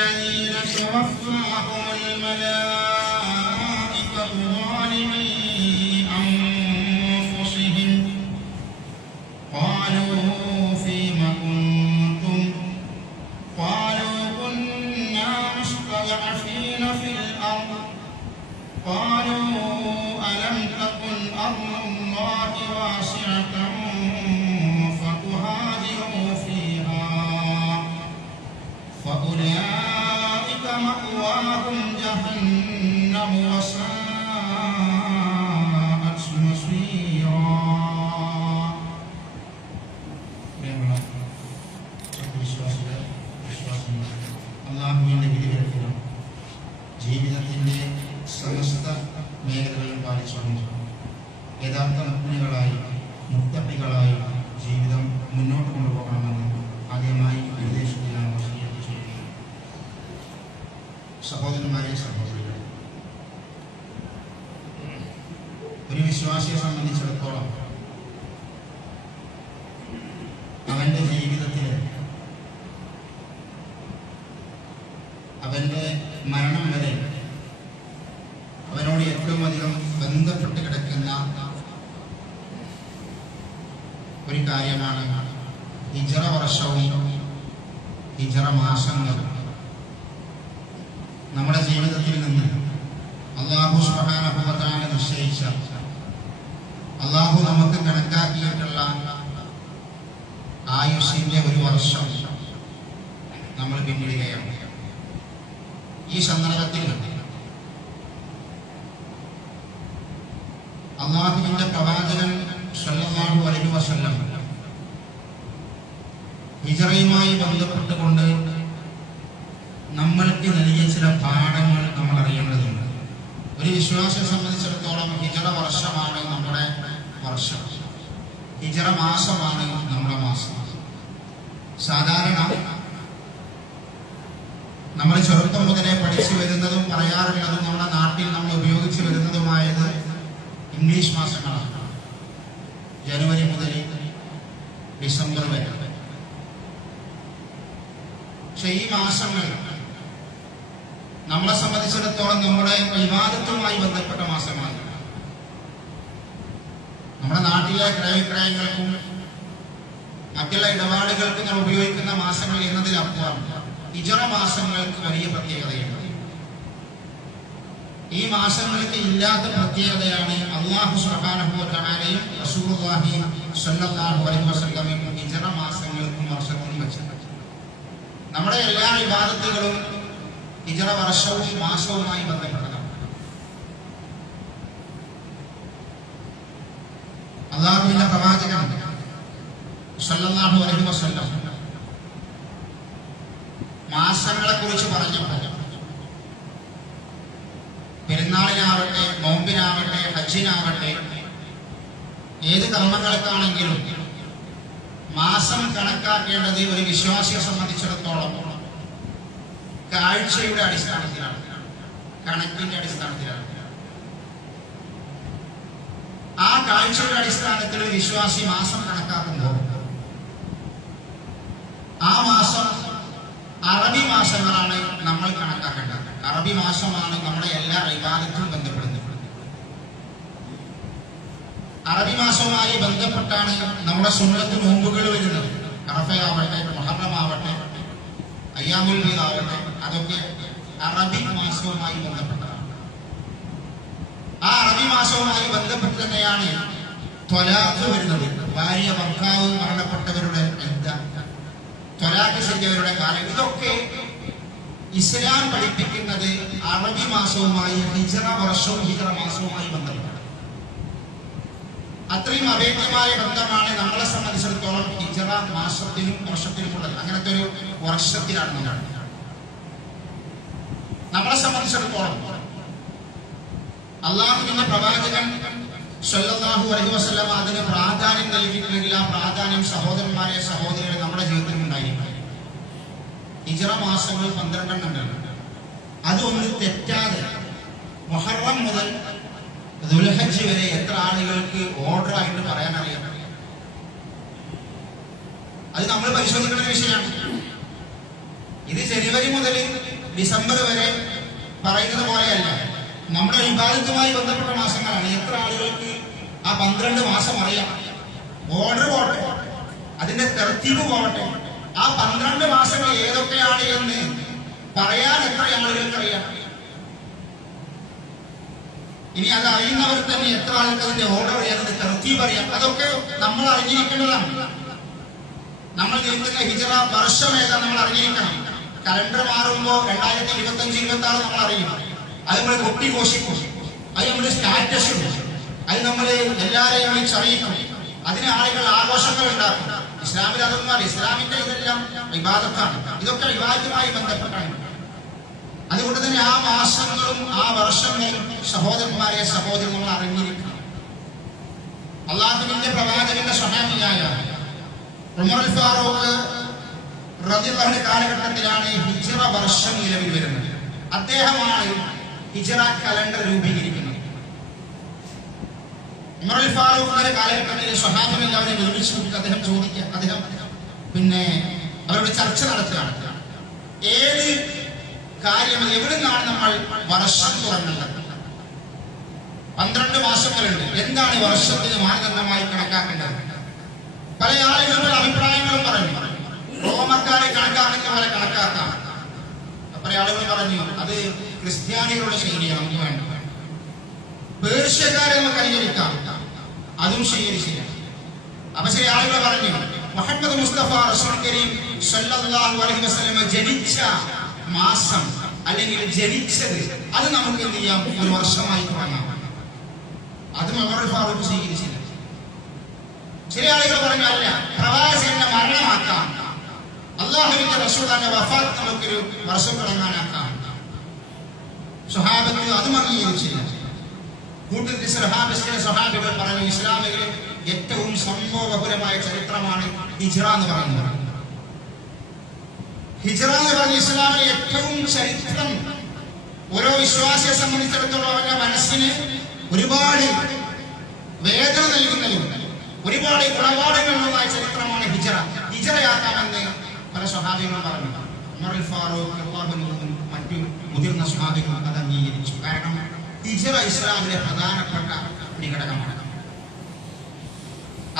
الذين توفاهم الملائكة ظالمي أنفسهم قالوا فيم كنتم قالوا كنا مستضعفين في الأرض قالوا ألم تكن أرض الله واسعة فتهاجروا فيها فأولئك مأواهم جهنم وساءت مصيرا. അല്ലാഹുവിന്റെ വിധിവിലക്കുകൾ ജീവിതത്തിന്റെ സമസ്ത മേഖലകളിൽ പാലിച്ചുകൊണ്ട് യഥാർത്ഥ മുഗ്നികളായി മുത്തഖികളായി ജീവിതം മുന്നോട്ട് കൊണ്ടുപോകണമെന്ന് ആദ്യമായി നിർദ്ദേശിക്കുകയാണ് വസിയത്ത് ചെയ്യുന്നത്. സഹോദരന്മാരെ, സഹോദരികളെ, ഒരു വിശ്വാസിയെ സംബന്ധിച്ചിടത്തോളം അവന്റെ ജീവിതത്തിൽ അവന്റെ മരണം വരെ അവനോട് ഏറ്റവും അധികം ബന്ധപ്പെട്ട് കിടക്കുന്ന ഒരു കാര്യമാണ് ഹിജ്റ വർഷവും ഹിജ്റ മാസങ്ങളും. നമ്മുടെ ജീവിതത്തിൽ നിന്ന് അല്ലാഹു സുബ്ഹാനഹു വ തആല നിശ്ചയിച്ച, അല്ലാഹു നമുക്ക് കണക്കാക്കിയിട്ടുള്ള ആയുസ്സിന്റെ ഒരു വർഷം നമ്മൾ പിന്നിടുകയാണ്. ഈ സന്ദർഭത്തിൽ അല്ലാഹുവിന്റെ പ്രവാചകൻ സല്ലല്ലാഹു അലൈഹി വസല്ലം ഹിജ്റയുമായി ബന്ധപ്പെട്ടുകൊണ്ട് നമ്മൾക്ക് നൽകിയ ചില പാഠങ്ങൾ നമ്മൾ അറിയേണ്ടതുണ്ട്. ഒരു വിശ്വാസിയെ സംബന്ധിച്ചിടത്തോളം ഹിജ്റ വർഷമാണ് നമ്മുടെ വർഷം, ഹിജ്റ മാസമാണ് നമ്മുടെ മാസം. സാധാരണ നമ്മൾ ചെറുപ്പം മുതലേ പഠിച്ചു വരുന്നതും പറയാറുള്ളതും നമ്മുടെ നാട്ടിൽ നമ്മൾ ഉപയോഗിച്ചു വരുന്നതുമായത് ഇംഗ്ലീഷ് മാസങ്ങളാണ്. ജനുവരി മുതൽ ഡിസംബർ വരെ. പക്ഷെ ഈ മാസങ്ങൾ നമ്മളെ സംബന്ധിച്ചിടത്തോളം നമ്മുടെ ഇബാദത്തുമായി ബന്ധപ്പെട്ട മാസങ്ങളാണ്. നമ്മുടെ നാട്ടിലെ ക്രയവിക്രയങ്ങൾക്കും മറ്റുള്ള ഇടപാടുകൾക്കും നമ്മൾ ഉപയോഗിക്കുന്ന മാസങ്ങൾ എന്നതിലപ്പുറം ഹിജ്റ മാസങ്ങൾക്ക് വലിയ പ്രത്യേകതയുണ്ട്. ഈ മാസങ്ങൾക്ക് ഇല്ലാത്ത പ്രത്യേകതയാണ് അല്ലാഹു സുബ്ഹാനഹു വ തആലയും റസൂലുള്ളാഹി സ്വല്ലല്ലാഹു അലൈഹി വസല്ലമയും ഹിജ്റ മാസങ്ങൾക്കും വർഷത്തിനും വെച്ചത്. നമ്മുടെ എല്ലാ ഇബാദത്തുകളും ഹിജ്റ വർഷവും മാസവുമായി ബന്ധപ്പെട്ടതാണ്. അല്ലാഹുവിന്റെ പ്രവാചകൻ സ്വല്ലല്ലാഹു അലൈഹി വസല്ലം മാസങ്ങളെ കുറിച്ച് പറഞ്ഞപ്പോൾ പെരുന്നാളിനാവട്ടെ, നോമ്പിനാവട്ടെ, ഹജ്ജിനാവട്ടെ, ഏത് കർമ്മങ്ങൾക്കാണെങ്കിലും മാസം കണക്കാക്കേണ്ടത് ഒരു വിശ്വാസിയെ സംബന്ധിച്ചിടത്തോളം കാഴ്ചയുടെ അടിസ്ഥാനത്തിലാണ്, കണക്കിന്റെ അടിസ്ഥാനത്തിലാണ്. ആ കാഴ്ചയുടെ അടിസ്ഥാനത്തിൽ ഒരു വിശ്വാസി മാസം കണക്കാക്കുമ്പോൾ ആ മാസം അറബി മാസങ്ങളാണ് നമ്മൾ കണക്കാക്കേണ്ടത്. അറബി മാസമാണ് നമ്മുടെ എല്ലാ ഇബാദത്തും ബന്ധപ്പെടുന്നത്. അറബി മാസവുമായി ബന്ധപ്പെട്ടാണ് നമ്മുടെ സുന്നത്ത് നോമ്പുകൾ വരുന്നത്. അറഫയാവട്ടെ, മുഹറമാവട്ടെ, അയ്യാമുൽ ബീദ് ആവട്ടെ, അതൊക്കെ അറബി മാസവുമായി ബന്ധപ്പെട്ടതാണ്. ആ അറബി മാസവുമായി ബന്ധപ്പെട്ട് തന്നെയാണ് ത്വലാഖ് വരുന്നത്. ഭാര്യ ഭർത്താവ് മരണപ്പെട്ടവരുടെ ഇദ്ദ, ത്വലാഖ് ചെയ്തവരുടെ കാലം. ഇതൊക്കെ ഇസ്ലാം പഠിപ്പിക്കുന്നത് അറബി മാസവുമായി, ഹിജ്റ വർഷവും ഹിജ്റ മാസവുമായി ബന്ധപ്പെട്ടത്. അത്രയും അഭേദ്യമായ ബന്ധമാണ് നമ്മളെ സംബന്ധിച്ചിടത്തോളം ഹിജ്റ മാസത്തിനും വർഷത്തിനുമുള്ളത്. അങ്ങനത്തെ ഒരു വർഷത്തിലാണ് നമ്മളെ സംബന്ധിച്ചിടത്തോളം. അല്ലാഹുവിന്റെ പ്രവാചകൻ സ്വല്ലല്ലാഹു അലൈഹി വസല്ലം അതിന് പ്രാധാന്യം നൽകിയിട്ടുണ്ടെങ്കിൽ ആ പ്രാധാന്യം സഹോദരന്മാരെ, സഹോദരികളെ നമ്മുടെ ജീവിതത്തിൽ ഉണ്ടായിരിക്കും. ഹിജ്റ മാസങ്ങൾ 12 ഉണ്ട്. അതൊന്ന് തെറ്റാതെ മുഹറം മുതൽ ദുൽഹജ്ജ് വരെ എത്ര ആളുകൾക്ക് ഓർഡർ ആയിട്ട് പറയാൻ അറിയാം? അത് നമ്മൾ പരിശോധിക്കുന്ന വിഷയമാണ്. ഇത് ജനുവരി മുതൽ ഡിസംബർ വരെ പറയുന്നത് പോലെയല്ല. നമ്മുടെ വിഭാഗത്തുമായി ബന്ധപ്പെട്ട മാസങ്ങളാണ്. എത്ര ആളുകൾക്ക് ആ 12 മാസം അറിയാം? ഓർഡർ പോട്ടെ, അതിന്റെ തർത്തീബ് പോകട്ടെ, ആ 12 മാസങ്ങൾ ഏതൊക്കെയാണ് എന്ന് പറയാൻ എത്ര ആളുകൾക്ക് അറിയാം? ഇനി അത് അറിയുന്നവർ തന്നെ എത്ര ആൾക്ക് അതിന്റെ ഓർഡർ അറിയാം, അതിന്റെ തർത്തീബ് അറിയാം? അതൊക്കെ നമ്മൾ അറിഞ്ഞിരിക്കേണ്ടതാണ്. നമ്മൾ നിൽക്കുന്ന ഹിജറ വർഷം ഏതാ നമ്മൾ അറിഞ്ഞിരിക്കണം. കലണ്ടർ മാറുമ്പോ 2025-26 നമ്മൾ അറിയും. അത് നമ്മൾ കൊട്ടിഘോഷിക്കും, അത് നമ്മുടെ സ്റ്റാറ്റസ്, അത് നമ്മൾ എല്ലാവരെയും വിളിച്ചറിയിക്കും. അതിന് ആളുകൾ ആഘോഷങ്ങൾ ഉണ്ടാക്കും. ഇസ്ലാമിൽ അതൊന്നും അല്ല. ഇസ്ലാമിന്റെ ഇതെല്ലാം ഇബാദത്താണ്. ഇതൊക്കെ ഇബാദത്തുമായി ബന്ധപ്പെട്ടാണ്. അതുകൊണ്ട് തന്നെ ആ മാസങ്ങളും ആ വർഷങ്ങളും സഹോദരന്മാരെ സഹോദരൻ നമ്മൾ അറിഞ്ഞിരിക്കണം. അള്ളാഹുവിന്റെ പ്രവാചകന്റെ സ്വഹാബിയായ ഉമർ ഫാറൂഖ് റളിയല്ലാഹു അൻഹു കാലഘട്ടത്തിലാണ് ഹിജ്റ വർഷം നിലവിൽ വരുന്നത്. അദ്ദേഹമാണ് ഹിജ്റ കലണ്ടർ രൂപീകരിക്കുന്നത്. ഉമർ ഫാറൂഖിന്റെ കാലഘട്ടത്തിൽ സ്വഹാബികളെല്ലാവരും ഒരുമിച്ച് കൂട്ടി അദ്ദേഹം ചോദിക്കുക, അദ്ദേഹം അവരോട് ചർച്ച നടത്തുകയാണ്. ഏത് കാര്യം, എവിടെ നിന്നാണ് നമ്മൾ വർഷം തുടങ്ങുന്നത്? 12 മാസങ്ങളുണ്ട്. എന്താണ് വർഷത്തിന് മാനദണ്ഡമായി കണക്കാക്കേണ്ടത്? പല ആളുകളുടെ അഭിപ്രായങ്ങളും പറഞ്ഞു. റോമക്കാരെ കണക്കാക്കുന്ന പോലെ കണക്കാക്കാം. പല ആളുകൾ പറഞ്ഞു അത് ക്രിസ്ത്യാനികളുടെ ശൈലിയാണ്, നമുക്ക് വേണ്ട. പേർഷ്യക്കാരെ നമുക്ക് അനുകരിക്കാം, അതും സ്വീകരിച്ചില്ല. അപ്പൊ ചില ആളുകൾ പറഞ്ഞു മുഹമ്മദ് മുസ്തഫ റസൂൽ കരീം സല്ലല്ലാഹു അലൈഹി വസല്ലം ജനിച്ച മാസം അല്ലെങ്കിൽ ജനിച്ചത് അത് നമുക്ക് എന്ത് ചെയ്യാം, ഒരു വർഷമായി തുടങ്ങാം. അതും ഉമർ ഫാറൂഖ് സ്വീകരിച്ചില്ല. ചില ആളുകൾ പറഞ്ഞു അല്ല, പ്രവാചകന്റെ മരണമാക്കാം, അല്ലാഹുവിന്റെ റസൂലിന്റെ വഫാത്ത് നമുക്കൊരു വർഷം തുടങ്ങാനാക്കാം. സ്വഹാബത്ത് അതും അംഗീകരിച്ചില്ല. കൂട്ടത്തിൽ സ്വഹാബികൾ പറഞ്ഞു ഇസ്ലാമിലെ ഏറ്റവും സംഭവബഹുലമായ ചരിത്രമാണ് ഹിജ്റ എന്ന് പറയുന്നത്. ഹിജ്റ എന്ന് പറഞ്ഞ ഇസ്ലാമിലെ ഏറ്റവും ചരിത്രം, ഓരോ വിശ്വാസിയെ സംബന്ധിച്ചിടത്തോളം അവന്റെ മനസ്സിന് ഒരുപാട് വേദന നൽകുന്നതും ഒരുപാട് ഗുണപാഠങ്ങളുമായ ചരിത്രമാണ് ഹിജ്റ. ഹിജ്റയാക്കാമെന്ന് പല സ്വഹാബികളും പറഞ്ഞു. ഉമർ ഫാറൂഖ് റളിയല്ലാഹു അൻഹു മറ്റു മുതിർന്ന സ്വഹാബികൾ അത് അംഗീകരിച്ചു. കാരണം ഹിജ്റ ഇസ്ലാമിലെ പ്രധാനപ്പെട്ട ഒരു ഘടകമാണ്.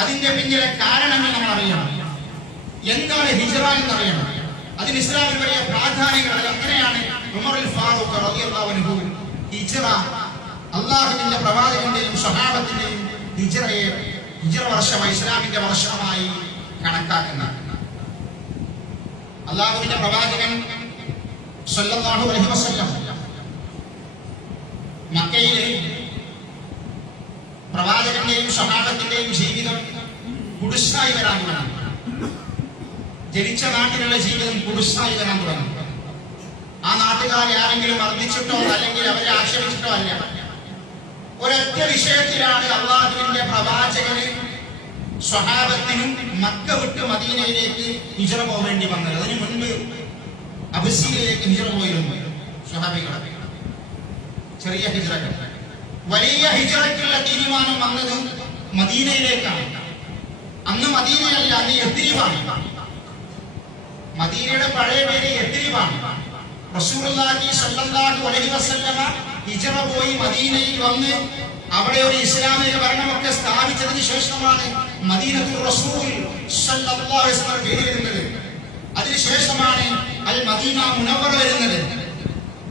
അതിന്റെ പിന്നിലെ കാരണങ്ങൾ നമ്മൾ അറിയണം. എന്താണ് ഹിജ്റ എന്നറിയണം. അതിന് ഇസ്ലാമിൽ വലിയ പ്രാധാന്യങ്ങൾ. എങ്ങനെയാണ് ഉമർ ഫാറൂഖ് റളിയല്ലാഹു അൻഹു ഹിജ്റ, അള്ളാഹുവിന്റെ പ്രവാചകന്റെയും സ്വഹാബത്തിന്റെയും ഹിജ്റ വർഷമായി, ഇസ്ലാമിന്റെ വർഷമായി കണക്കാക്കുന്നത്? അള്ളാഹുവിന്റെ പ്രവാചകൻ സല്ലല്ലാഹു അലൈഹി വസല്ലം മക്കയിലെ പ്രവാചകന്റെയും സ്വഹാബത്തിന്റെയും ജീവിതം കുടുസായി വരാൻ തുടങ്ങി. ജനിച്ച നാട്ടിലുള്ള ജീവിതം കുടുസായി വരാൻ തുടങ്ങി. ആ നാട്ടുകാരെ ആരെങ്കിലും മർദ്ദിച്ചിട്ടോ അല്ലെങ്കിൽ അവരെ ആക്ഷേപിച്ചിട്ടോ അല്ല. ഒരൊറ്റ വിഷയത്തിലാണ് അള്ളാഹുവിന്റെ പ്രവാചകന് സ്വഹാബത്തിനും മക്ക വിട്ട് മദീനയിലേക്ക് ഹിജ്റ പോവേണ്ടി വന്നത്. അതിനു മുൻപ് അബസീനിലേക്ക് ഹിജ്റ പോയിരുന്നു സ്വഹാബികൾ. ചെറിയ ഹിജ്റകൾ. വലിയ ഹിജ്റയ്ക്കുള്ള തീരുമാനം വന്നത് മദീനയിലേക്കാണ്. അന്ന് മദീനയല്ല, അന്ന് യത്രിബാണ്. മദീനയുടെ പഴയ പേര് യത്രിബാണ്. റസൂലുള്ളാഹി സ്വല്ലല്ലാഹു അലൈഹി വസല്ലമ ഹിജ്റ പോയി മദീനയിൽ വന്ന് അവിടെ ഒരു ഇസ്ലാമിക ഭരണമൊക്കെ സ്ഥാപിച്ചതിന് ശേഷമാണ് മദീനത്തുർ റസൂൽ സ്വല്ലല്ലാഹു അലൈഹി വസല്ലം പേര് വരുന്നത്. അതിനുശേഷമാണ് അൽ മദീന മുനവ്വറ വരുന്നത്.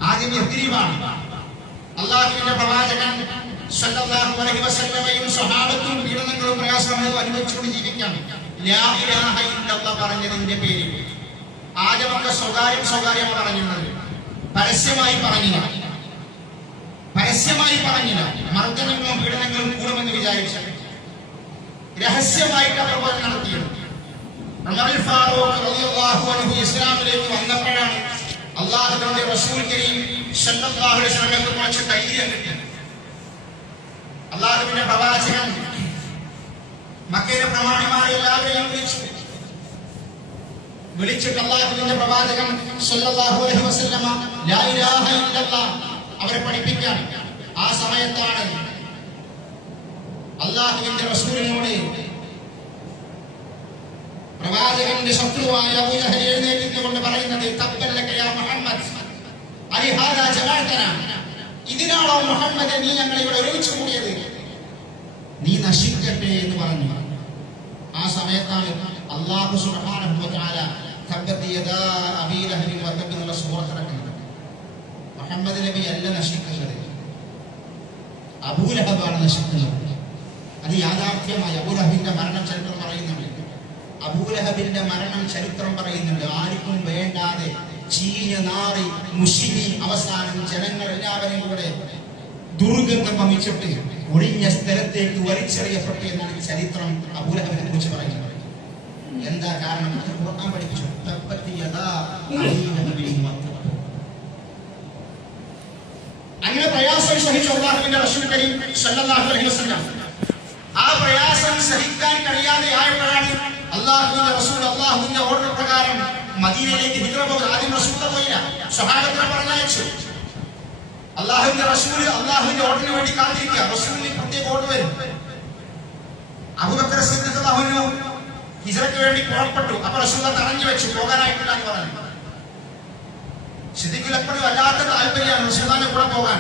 ആദ്യം യത്രിബാണ്. അള്ളാഹുവിന്റെ പ്രവാചകൻ സ്വല്ലല്ലാഹു അലൈഹി വസല്ലമയും സ്വഹാബത്തും പീഡനങ്ങളും പ്രയാസങ്ങളും അനുഭവിച്ചുകൊണ്ട് ജീവിക്കാൻ ലാ ഇലാഹ ഇല്ലല്ലാഹ് പറഞ്ഞതിന്റെ പേരിൽ ആദ്യമൊക്കെ സ്വകാര്യം പറഞ്ഞിരുന്നത്, പരസ്യമായി പറഞ്ഞില്ല. മർദ്ദനങ്ങളും പീഡനങ്ങളും കൂടുമെന്ന് വിചാരിച്ച രഹസ്യമായിട്ട് അവർ നടത്തിയത്. ഉമർ ഫാറൂഖ് റളിയല്ലാഹു അൻഹു ഇസ്ലാമിലേക്ക് വന്നപ്പോഴാണ് അല്ലാഹുവിന്റെ റസൂൽ കരീം സല്ലല്ലാഹു അലൈഹി വസല്ലമക്ക് കുറച്ച് ധൈര്യം കിട്ടി. അല്ലാഹുവിന്റെ പ്രവാചകൻ മക്കയിലെ പ്രമാണിമാരെ എല്ലാവരെയും വിളിച്ചിട്ട് അല്ലാഹുവിന്റെ പ്രവാചകൻ സല്ലല്ലാഹു അലൈഹി വസല്ലമ ലാ ഇലാഹ ഇല്ലല്ലാഹ് അവരെ പഠിപ്പിക്കാൻ. ആ സമയത്താണ് അല്ലാഹുവിന്റെ റസൂലിനോട് പ്രവാചകന്റെ ശത്രുവായ അബൂ ജഹൽ എഴുന്നേറ്റ് കൊണ്ട് പറയുന്നത്, തബ്ബലക യാ മുഹമ്മദ്, അലിഹാദാ ജമഅതനാ, ഇതിനാണോ മുഹമ്മദ് നീ ഞങ്ങളെ ഇവിടെ ഒരുമിച്ച് കൂടിയത്? നീ നശിക്കട്ടെ എന്ന് പറഞ്ഞു. ആ സമയത്താണ് അല്ലാഹു സുബ്ഹാനഹു വ തആല തബ്ബത് യദാ അബീ ലഹബിൻ വ തബ്ബ എന്നുള്ള സൂറത്ത് ഇറക്കുന്നത്. മുഹമ്മദ് നബി അല്ല നശിക്കുന്നത്, അബൂലഹബാണ് നശിക്കുന്നത്. അത് യാഥാർത്ഥ്യമായി അബൂലഹബിന്റെ മരണം ചരിത്രം പറയുന്നുണ്ട്. അബൂലഹബിന്റെ മരണം ചരിത്രം പറയുന്നുണ്ട്. ആർക്കും വേണ്ടാതെ ചീഞ്ഞ നാറി മുഷിഞ്ഞി അവസാനം ജനങ്ങൾ എല്ലാവരും കൂടെ ദുർഗന്ധം വമിച്ചിട്ട് ഒഴിഞ്ഞ സ്ഥലത്തേക്ക് വലിച്ചെറിയപ്പെട്ടു എന്നാണ് ചരിത്രം അബൂലഹബിനെ കുറിച്ച് പറയുന്നത്. എന്താ കാരണം? ഖുർആൻ പഠിപ്പിച്ചു. അങ്ങനെ പ്രയാസം സഹിച്ചു അല്ലാഹുവിന്റെ റസൂൽ കരീം സല്ലല്ലാഹു അലൈഹി വസല്ലം. ആ പ്രയാസം സഹിക്കാൻ കഴിയാതെ ആയപ്പോഴാണ് അല്ലാഹുവിന്റെ റസൂൽ അല്ലാഹുവിന്റെ ഓർഡർ പ്രകാരം മദീനയിലേക്ക് ഹിജ്റ പോയത്. ആദ്യം റസൂൽ പോയില്ല, സ്വഹാബത്തിനെ പറഞ്ഞയച്ചു. അല്ലാഹുവിന്റെ റസൂൽ അല്ലാഹുവിന്റെ ഓർഡറിന് വേണ്ടി കാത്തിരിക്കുക. റസൂലിന് പ്രത്യേക ഓർഡർ വരും. അബൂബക്കർ സിദ്ദീഖ് റളിയല്ലാഹു അൻഹു ഹിജ്റയ്ക്ക് വേണ്ടി പുറപ്പെട്ടു. അപ്പൊ റസൂൽ തടഞ്ഞു വെച്ചു, പോകാനായിട്ടില്ല എന്ന് പറഞ്ഞു. സിദ്ദീഖിൽ എപ്പോഴും വല്ലാത്ത താല്പര്യമാണ് റസൂലിന്റെ കൂടെ പോകാൻ.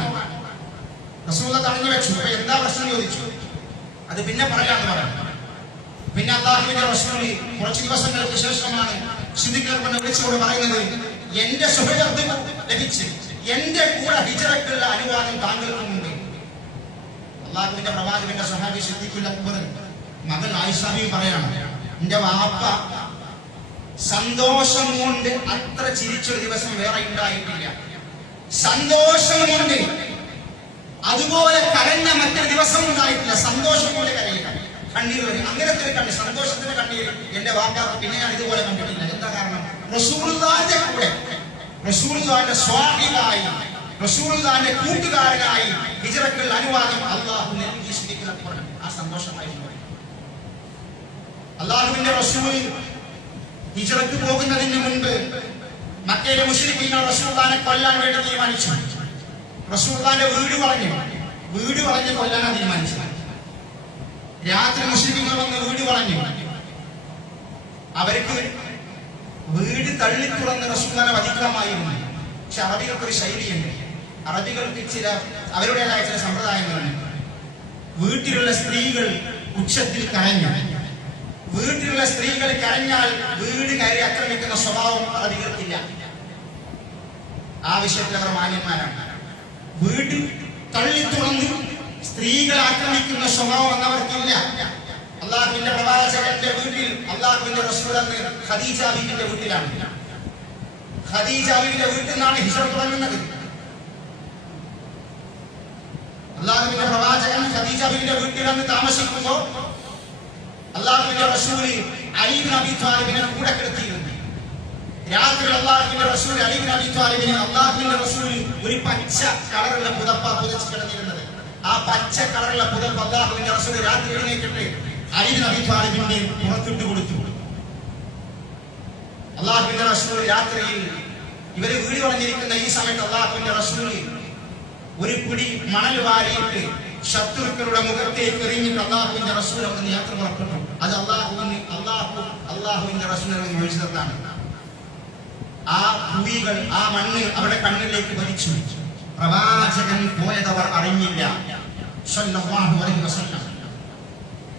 റസൂൽ തടഞ്ഞു വെച്ചു. അപ്പൊ എന്താ പ്രശ്നം ചോദിച്ചു. അത് പിന്നെ പറയാന്ന് പറഞ്ഞു. പിന്നെ അല്ലാഹുവിന്റെ റസൂൽ കുറച്ച് ദിവസങ്ങൾക്ക് ശേഷമാണ് സിദ്ദീഖിനെ വിളിച്ചുകൊണ്ട് പറയുന്നത്, എന്റെ സുഹൃത്ത് ലഭിച്ച് എന്റെ കൂടെ ഹിജ്റയ്ക്കുള്ള അനുവാദം താങ്കൾക്കുമുണ്ട്. അല്ലാഹുവിന്റെ പ്രവാചകന്റെ സ്വഹാബി സിദ്ദീഖുൽ അക്ബർ മകൾ ആയിഷ ബീവി പറയാണ്, എന്റെ വാപ്പ സന്തോഷം കൊണ്ട് അത്ര ചിരിച്ചൊരു ദിവസം വേറെ ഉണ്ടായിട്ടില്ല. സന്തോഷം കൊണ്ട് അതുപോലെ കരഞ്ഞ മറ്റൊരു ദിവസം ഉണ്ടായിട്ടില്ല. സന്തോഷം കൊണ്ട് കരയുക, കണ്ണീർ വരും. അങ്ങനത്തെ ഒരു കണ്ണീർ, സന്തോഷത്തിന്റെ കണ്ണീർ എന്റെ വാപ്പാക്ക് പിന്നെ ഞാൻ ഇതുപോലെ കണ്ടിട്ടില്ല. എന്താ കാരണം? റസൂലുള്ളാഹിന്റെ കൂടെ, റസൂലുള്ളാഹിന്റെ സ്വാഹിബായി, റസൂലുള്ളാഹിന്റെ കൂട്ടുകാരനായി ഹിജ്റയ്ക്കുള്ള അനുവാദം അല്ലാഹു നൽകി. സിദ്ദീഖുൽ അക്ബർ ആ സന്തോഷമായി. അല്ലാഹുവിന്റെ റസൂൽ ഹിജ്റയ്ക്ക് പോകുന്നതിന് മുൻപ് മക്കയിലെ മുശ്രിക്കീങ്ങൾ റസൂലുള്ളാഹിനെ കൊല്ലാൻ വേണ്ടി തീരുമാനിച്ചു. റസൂലുള്ളാഹിന്റെ വീട് വളഞ്ഞ് കൊല്ലാനാണ് തീരുമാനിച്ചത്. രാത്രി മുശ്രിക്കീങ്ങൾ വന്ന് വീട് വളഞ്ഞു. അവർക്ക് വീട് തള്ളിത്തുറന്ന് റസൂലുള്ളാഹിനെ വധിക്കാമായിരുന്നു. പക്ഷെ അറബികൾക്കൊരു ശൈലിയുണ്ട്. അറബികൾക്ക് അവരുടേതായ ചില സമ്പ്രദായങ്ങളുണ്ട്. വീട്ടിലുള്ള സ്ത്രീകൾ ഉച്ചത്തിൽ കരഞ്ഞു. വീട്ടിലുള്ള സ്ത്രീകൾ കരഞ്ഞാൽ വീട് കയറി ആക്രമിക്കുന്ന സ്വഭാവം അറബികൾക്കില്ല. ആ വിഷയത്തിൽ അവർ മാന്യന്മാരാണ്. വീട് തള്ളി തുറന്ന് സ്ത്രീകൾ ആക്രമിക്കുന്ന സ്വഭാവം എന്നവർക്കില്ല. അല്ലാഹുവിന്റെ പ്രവാചകന്റെ വീട്ടിൽ അല്ലാഹുവിന്റെ റസൂൽ അന്ന് ഖദീജ ബീവിന്റെ വീട്ടിലാണ്. ഖദീജ ബീവിന്റെ വീട്ടിൽ നിന്നാണ് ഹിജ്റ തുടങ്ങുന്നത്. അല്ലാഹുവിന്റെ പ്രവാചകൻ ഖദീജ ബീവിന്റെ വീട്ടിൽ അന്ന് താമസിക്കുമ്പോൾ അല്ലാഹുവിന്റെ റസൂൽ അലി ഇബ്നു അബീ ത്വാലിബിനെ കൂടെ കിടത്തിയിരുന്നു. രാത്രി അല്ലാഹുവിന്റെ റസൂൽ അലി ഇബ്നു അബീ ത്വാലിബിനെ അല്ലാഹുവിന്റെ റസൂൽ ഒരു പച്ച കളറുള്ള പുതപ്പ പുതച്ച് കിടന്നിരുന്നത്. ആ പച്ച കളറുള്ള പുതപ്പ് അല്ലാഹുവിന്റെ റസൂൽ രാത്രി എഴുന്നേറ്റിട്ട് അലി ഇബ്നു അബീ ത്വാലിബിന്റെ പുറത്തിട്ട് കൊടുത്തു. അല്ലാഹുവിന്റെ റസൂൽ രാത്രിയിൽ ഇവര് വീട് വളഞ്ഞിരിക്കുന്ന ഈ സമയത്ത് അല്ലാഹുവിന്റെ റസൂൽ ഒരു പിടി മണൽ വാരിയിട്ട് ശത്രുക്കളുടെ മുഖത്തേക്ക് എറിഞ്ഞിട്ട് അല്ലാഹുവിന്റെ റസൂൽ അവിടെ യാത്ര പുറപ്പെട്ടു. അത് അല്ലാഹുവിന്റെ റസൂലിനെ മോചിതത്താണ്. ആ ഭൂമികൾ, ആ മണ്ണ് അവിടെ കണ്ണിലേക്ക് പതിച്ചു. പ്രവാചകൻ പോയതവർ അറിഞ്ഞില്ല. സല്ലല്ലാഹു അലൈഹി വസല്ലം